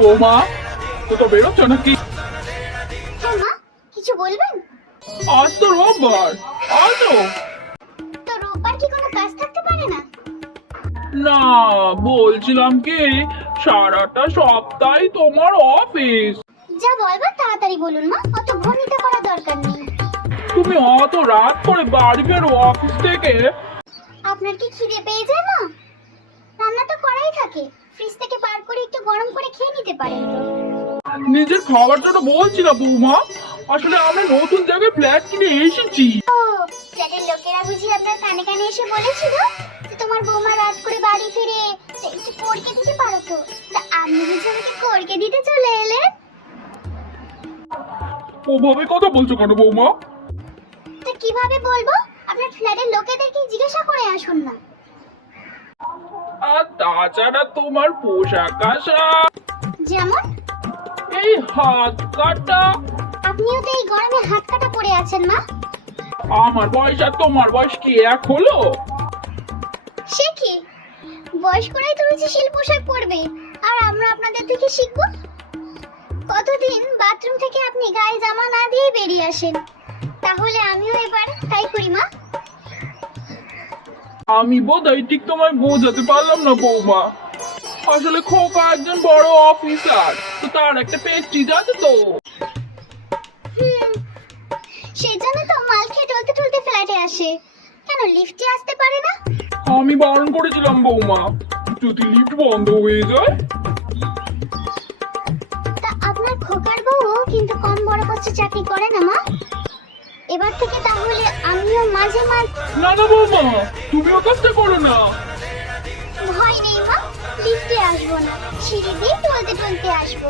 বৌমা কোথাও বেরোচ্ছ নাকি? হ্যাঁ মা, কিছু বলবেন? আজ তো রোববার। আজও তো রোববার কি কোনো কাজ থাকতে পারে না? না, বলছিলাম কি সারাটা সপ্তাহে তোমার অফিস। যা বলবার তাড়াতাড়ি বলুন মা, অত ভনিতা করা দরকার নেই। তুমি অত রাত করে বাড়ি বেরো অফিস থেকে। আপনার কি খিদে পেয়ে যায় মা? রান্না তো করাই থাকে, ফ্রিজ থেকে বার করে একটু গরম করে খেয়ে নিতে পারেন তো। নিজের খাবার জন্য বলছি না বৌমা, আসলে আমরা নতুন জায়গায় ফ্ল্যাট কিনে এসেছি। ও, ফ্ল্যাটের লোকেরা বুঝি আপনার কানে কানে এসে বলেছিল যে তোমার বৌমা রাত করে বাড়ি ফিরে একটু করকে দিতে পারো তো, তা আপনি বুঝি আমাকে করকে দিতে চলে এলেন? ওভাবে কথা বলছো কেন বৌমা? তা কিভাবে বলবো? আপনার ফ্ল্যাটের লোকেদেরকে জিজ্ঞাসা করে আসুন না। আর তাছাড়া তোমার পোশাক আশাক, যেমন এই হাত কাটা। আপনিও তো এই গরমে হাত কাটা পড়ে আছেন মা। আমার বয়স আর তোমার বয়স কি এক হলো? সে কি, বয়স্করাই তো রুচিশীল পোশাক পরবে, আর আমরা আপনাদের থেকে শিখবো? কতদিন বাথরুম থেকে আপনি গায়ে জামা না দিয়ে বেরিয়ে আসেন, তাহলে আমিও এবার তাই করি মা। আমি বোধহয় ঠিক তোমায় বোঝাতে পারলাম না বৌমা। আসলে খোকা একজন বড় অফিসার, তো তার একটা প্রেস্টিজ আছে তো। সেই জন্য তো মাল খেয়ে টলতে টলতে ফ্ল্যাটে আসে। কেন লিফটে আসতে পারে না? আমি বারণ করেছিলাম বৌমা, যদি লিফট বন্ধ হয়ে যায়। তা আপনার খোকার বউ কিন্তু কম বড় পোস্টে চাকরি করে না মা। এবার থেকে তাহলে আমিও মাঝে মাঝে। না না বৌমা, তুমিও কাজটা করো না। ভয় নেই মা, লিফটে আসবো না, সিঁড়ি দিয়ে টলতে টলতে আসবো।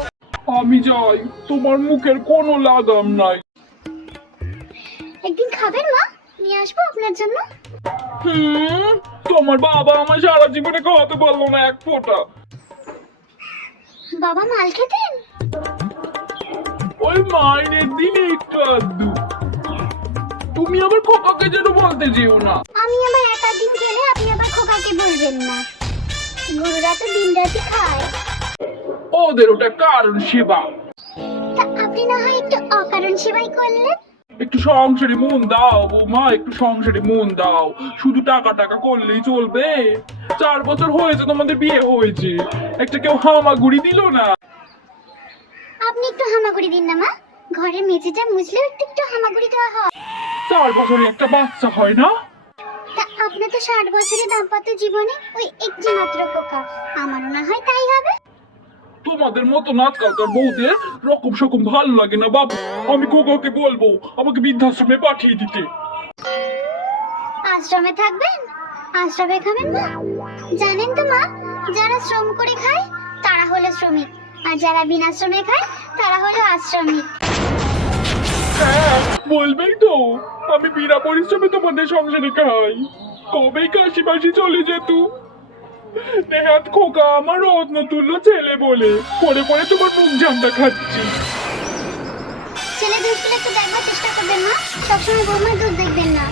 আমি যাই, তোমার মুখের কোনো লাগাম নাই। একদিন খাবেন মা, নিয়ে আসবো আপনার জন্য। তোমার বাবা আমার সারা জীবনে খাওয়াতে পারলো না এক ফোঁটা। বাবা মাল খেতেন? ওই মাইনের দিনে একটু আধটু। তুমি আবার খোকাকে যেন বলতে যেও না। আমি আবার একা দিন গেলে আপনি আবার খোকাকে বলবেন না। গরুরা তো দিন রাতে খায়। ওদের ওটা কারণ সেবা। তা আপনি না হয় একটু অকারণ সেবাই করলেন। একটু সংসারে মন দাও বৌমা, একটু সংসারে মন দাও। শুধু টাকা টাকা করলেই চলবে? 4 বছর হয়েছে তোমাদের বিয়ে হয়েছে, একটা কেউ হামাগুড়ি দিল না। আপনি একটু হামাগুড়ি দিন না মা, ঘরের মেঝেটা মুছলেও একটু একটু হামাগুড়ি দেওয়া হয়। 4 বছরে একটা বাচ্চা হয় না? তা আপনার তো 60 বছরের দাম্পত্য জীবনে ওই একটি মাত্র খোকা, আমারও না হয় তাই হবে। তোমাদের মতো নাচকালকার বউদের রকম সকম ভালো লাগে না বাবু। আমি খোকাকে বলবো আমাকে বৃদ্ধাশ্রমে পাঠিয়ে দিতে। আশ্রমে থাকবেন? আশ্রমে খাবেন না? জানেন তো মা, যারা শ্রম করে খায় তারা হলো শ্রমিক, আর যারা বিনা শ্রমে খায় তারা হলো আশ্রমিক। হ্যাঁ, বলবেই তো, আমি বিনা পরিশ্রমে তোমাদের সংসারে খাই। কবেই কাশি মাসি চলে যেত। নেহাত খোকা আমার রত্ন তুল্য ছেলে বলে পরে পরে তোমার মুখ জানটা খাচ্ছি। ছেলে দুধগুলো একটু দেখবার চেষ্টা করবেন মা, সবসময় বৌমার দুধ দেখবেন না।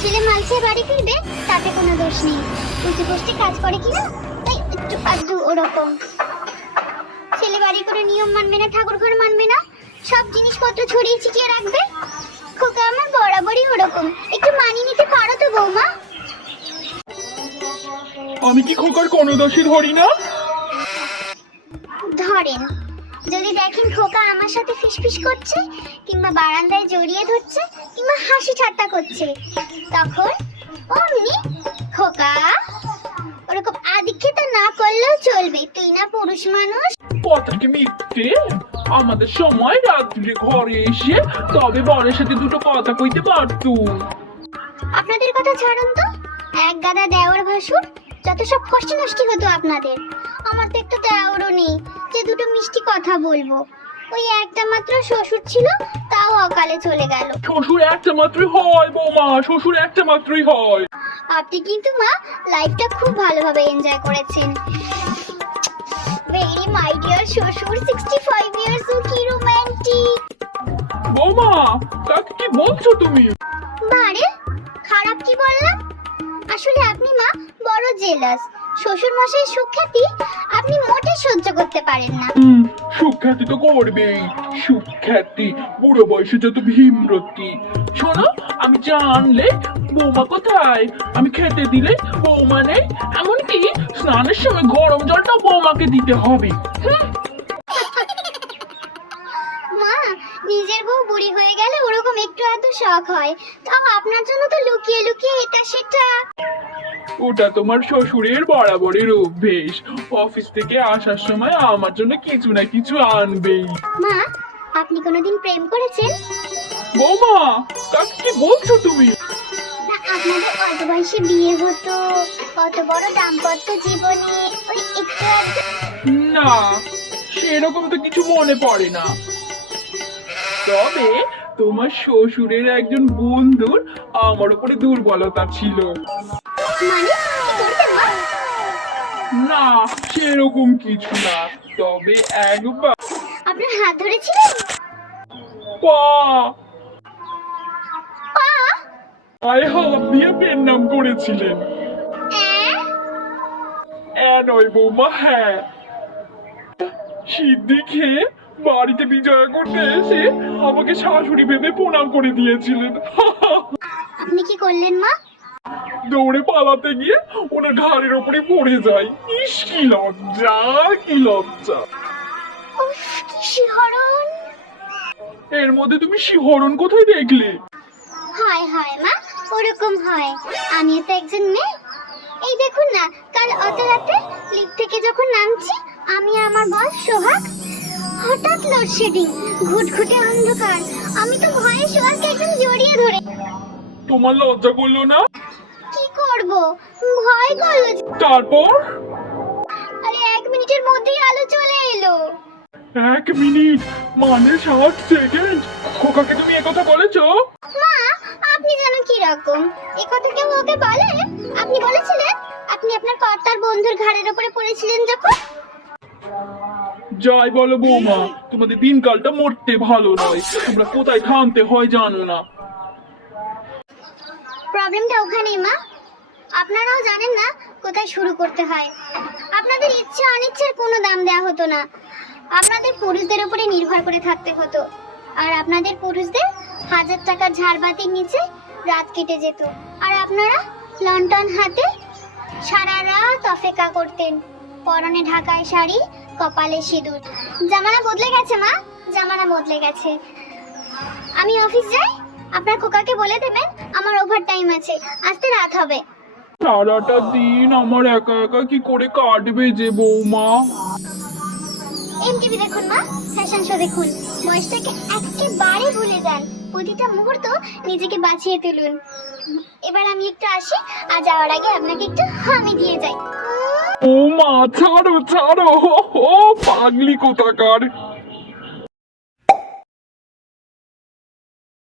ছেলে মাল খেয়ে বাড়ি ফিরবে, তাতে কোনো দোষ নেই। উঁচু পোস্টে কাজ করে কিনা তাই একটু আধটু ওরকম। ছেলে বাড়ি করে নিয়ম মানবে না, ঠাকুর ঘর মানবে না, সব জিনিসপত্র ছড়িয়ে ছিটিয়ে রাখবে। খোকা আমার বরাবরই ওরকম, একটু মানিয়ে নিতে পারো তো বৌমা। আমি কি খোকার কোনো দোষী ধরি না? ধরেন, যদি দেখেন খোকা আমার সাথে ফিসফিস করছে, কিংবা বারান্দায় জড়িয়ে ধরছে, কিংবা হাসি ঠাট্টা করছে, তখন অমনি খোকা ওরকম আদিক্ষেতা না করলেও চলবে, তুই না পুরুষ মানুষ। কথা কি মিথ্যে? আমাদের সময় রাত্রে ঘরে এসে তবে বরের সাথে দুটো কথা কইতে পারতো। আপনাদের কথা ছাড়ুন তো, এক গাদা দেওর ভাসুর, যত সব ফষ্টি নষ্টি হতো আপনাদের। আমার তো একটা দেওরও নেই যে দুটো মিষ্টি কথা বলবো। ওই একটা মাত্র শ্বশুর ছিল, তাও অকালে চলে গেল। শ্বশুর একটা মাত্রই হয় বৌমা, শ্বশুর একটা মাত্রই হয়। আপনি কিন্তু মা লাইফটা খুব ভালোভাবে এনজয় করেছেন। ভেরি মাই ডিয়ার শ্বশুর, 65 ইয়ার্স, কি রোমান্টিক। বৌমা তাকে কি বলছো তুমি? বারে, খারাপ কি বললাম? আসলে আপনি মা বড় জেলাস। শ্বশুর মশাইয়ের সুখ্যাতি আপনি মোটে সহ্য করতে পারেন না। সুখ্যাতি তো করবেই, সুখ্যাতি, বুড়ো বয়সে যত ভীমরতি। শোনো, আমি জানলে বৌমা কোথায়, আমি খেতে দিলে বৌমা নেই, এমনকি স্নানের সময় গরম জলটা বৌমাকে দিতে হবে। হুম। মা, নিজের বউ বুড়ি হয়ে গেলে ওরকম একটু এত শখ হয়, তাও আপনার জন্য তো লুকিয়ে লুকিয়ে এটা সেটা। ওটা তোমার শ্বশুরের বরাবরের অভ্যেস, অফিস থেকে আসার সময় আমার জন্য কিছু না কিছু আনবেই। মা, আপনি কোনোদিন প্রেম করেছেন? বৌমা, কাকে কি বলছো তুমি? না, আপনাদের অল্প বয়সে বিয়ে হতো, কত বড় দাম্পত্য জীবনে ওই একটু আধটু। না, সেরকম তো কিছু মনে পড়ে না। তবে তোমার শ্বশুরের একজন বন্ধুর আমার উপরে দুর্বলতা ছিল। মানে কি করতেন মা? না, সেরকম কিছু না, তবে একবার আপনার হাত ধরেছিলেন? পা পা? পায়ে হাত দিয়ে পেন নাম করেছিলেন। নয় বৌমা, হ্যাঁ। সিদ্ধি খেয়ে বাড়িতে বিজয় করতে এসে আমাকে শাশুড়ি ভেবে প্রণাম করে দিয়েছিলেন। আপনি কি করলেন মা? দৌড়ে পালাতে গিয়ে ওনার ঘাড়ের ওপরে পড়ে যায়। ইস, কি লজ্জা, কি লজ্জা। উফ, কি শিহরণ। এর মধ্যে তুমি শিহরণ কোথায় দেখলে? হয় হয় মা, ওরকম হয়। আমিও তো একজন মেয়ে। এই দেখুন না, কাল অত রাতে লিফট থেকে যখন নামছি, আমি আমার বস সোহাগ, হঠাৎ লোডশেডিং, ঘুটঘুটে অন্ধকার, আমি তো ভয়ে সোহাগকে একদম জড়িয়ে ধরে। তোমার লজ্জা করলো না? কি করব, ভয় করলো যে। তারপর? আরে 1 মিনিটের মধ্যেই আলো চলে এলো। 1 মিনিট মানে 60 সেকেন্ড? খোকাকে তুমি একথা বলেছো? মা, আপনি যেন কি রকম, এ কথা কেউ ওকে বলে? আপনি বলেছিলেন আপনি আপনার কর্তার বন্ধুর ঘাড়ের উপরে পড়েছিলেন যখন। যাই বলো বৌমা, তোমাদের দিনকালটা মরতে ভালো নয়, তোমরা কোথায় থামতে হয় জানো না। প্রবলেমটা ওখানেই মা, আপনারাও জানেন না কোথায় শুরু করতে হয়। আপনাদের ইচ্ছে অনিচ্ছের কোনো দাম দেওয়া হতো না, আপনাদের পুরুষদের উপরে নির্ভর করে থাকতে হতো। আর আপনাদের পুরুষদের 1000 টাকার ঝাড়বাতির নিচে রাত কেটে যেত, আর আপনারা লন্ঠন হাতে সারা রাত অপেক্ষা করতেন, পরনে ঢাকায় শাড়ি, কপালে সিঁদুর। জামানা বদলে গেছে মা, জামানা বদলে গেছে। আমি অফিস যাই, আপনার খোকাকে বলে দেবেন আমার ওভার টাইম আছে, আসতে রাত হবে। সারাটা দিন আমার একা একা কি করে কাটবে যে বৌমা? এমটিভি দেখুন মা, ফ্যাশন শো দেখুন, বয়সটাকে একেবারে ভুলে যান, প্রতিটা মুহূর্ত নিজেকে বাঁচিয়ে তুলুন। এবার আমি একটু আসি, আর যাওয়ার আগে আপনাকে একটু হামি দিয়ে যাই। ও মা, ছাড়ো ছাড়ো, ও পাগলি কোথাকার।